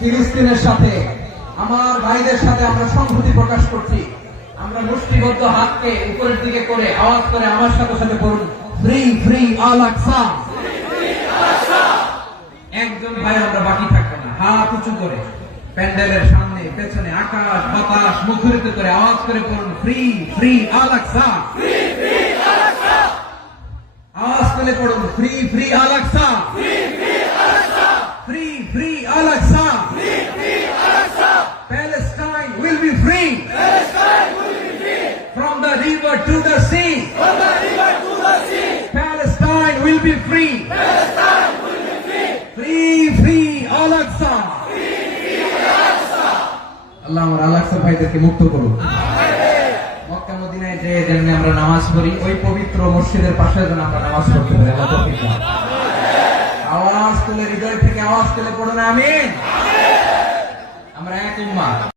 ফিলিস্তিনের সাথে, আমার ভাইদের সাথে আমরা সংহতি প্রকাশ করছি। আমরা মুষ্টিবদ্ধ হাতকে উপরের দিকে করে আওয়াজ করে আমার সাথে সাথে বলুন, ফ্রি ফ্রি আল আকসা। একজন ভাই আমরা বাকি থাকবো না, হাত উঁচু করে প্যান্ডেলের সামনে পেছনে আকাশ বাতাস মুখরিত করে আওয়াজ করে বলুন, ফ্রি ফ্রি আল আকসা। আওয়াজ করে পড়ুন, free free Al Aqsa, free free Al Aqsa. Palestine will be free from the river to the sea. Palestine will be free. Free free Al Aqsa. আল্লাহ আমার আল আকসা ভাইদেরকে মুক্ত করুন। মক্কা মদিনায় যে যেমনি আমরা নামাজ পড়ি, ওই পবিত্র মসজিদের পাশে যেন আমরা নামাজ পড়তে পারি। আল্লাহ তৌফিক দান। আওয়াজ তুলে, হৃদয় থেকে আওয়াজ তুলে পড়ুন আমিন। আমরা এক উম্মাহ।